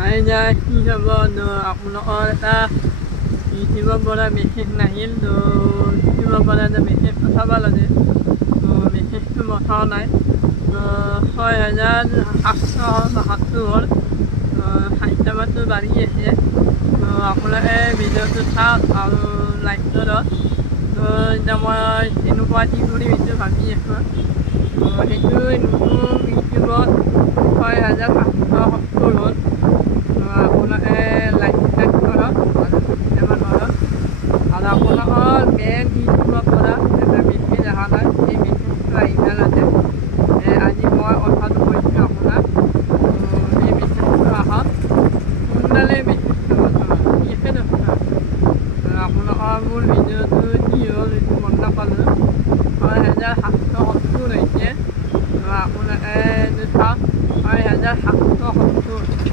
Aja হিচাপত আপোনালোকৰ এটা ইউটিউবৰ পৰা বিশেষ নাহিল ইউটিউবৰ পৰা এটা বিশেষ পঠাব লাগে বিশেষটো পঠাও নাই 6,772 সাহিত্যবাদটো বাঢ়ি আছে আপোনালোকে ভিডিঅ'টো চাওক আৰু লাইক কৰক এতিয়া মই এনেকুৱা কি কৰিম এইটো ভাবি আছোঁ সেইটো নতুন ইউটিউবত 6,770 হ'ল আপোনালোকে লাইক কৰক আৰু ধৰক আৰু আপোনালোকৰ মেইন ইউটিউবৰ পৰা এটা বিশেষ দেখা নাই সেই বিশেষটো আহিব লাগে আজি মই কথাটো কৈছোঁ আপোনাক এই বিশেষটো আহক সোনকালে বিশেষটো বিশেষ আপোনালোকৰ মোৰ ভিডিঅ'টো কি হ'ল এইটো গম নাপালোঁ 6,770 হৈছে আপোনালোকে চাওক 6,770